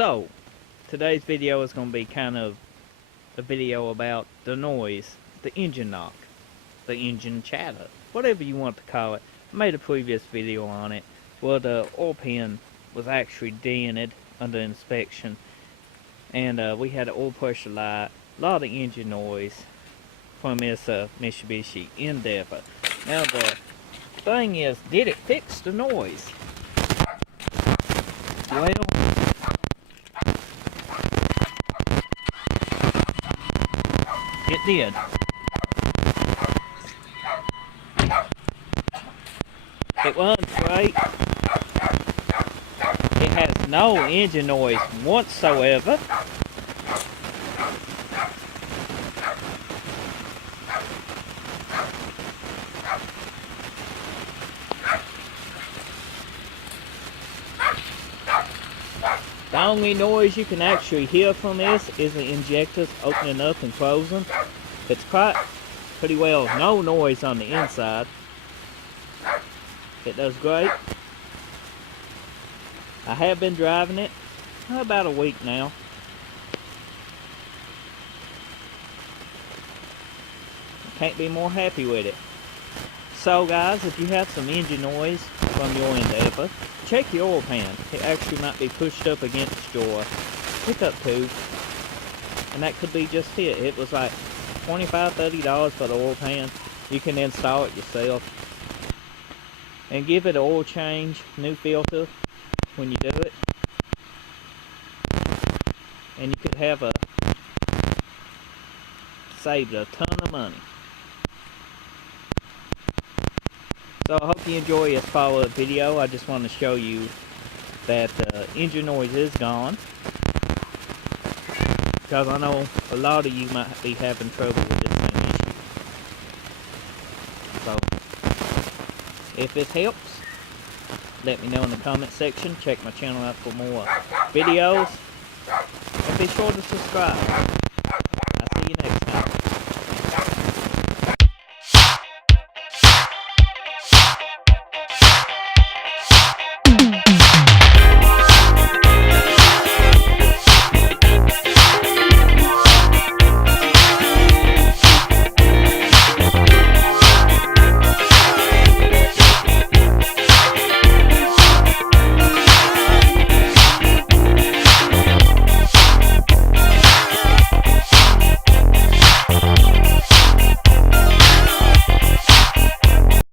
So, today's video is going to be kind of a video about the noise, the engine knock, the engine chatter, whatever you want to call it. I made a previous video on it where the oil pan was actually dented under inspection, and we had an oil pressure light, a lot of engine noise from this Mitsubishi Endeavor. Now the thing is, did it fix the noise? Well, it did. It runs great. It has no engine noise whatsoever. The only noise you can actually hear from this is the injectors opening up and closing. It's quite pretty well no noise on the inside. It does great. I have been driving it about a week now. I can't be more happy with it. So guys, if you have some engine noise from your Endeavor, check your oil pan. It actually might be pushed up against your pickup tube, and that could be just it. It was like $25–$30 for the oil pan. You can install it yourself and give it an oil change, new filter when you do it, and you could have saved a ton of money. So I hope you enjoy this follow-up video. I just want to show you that engine noise is gone, because I know a lot of you might be having trouble with this same issue. So if this helps, let me know in the comment section. Check my channel out for more videos, and be sure to subscribe.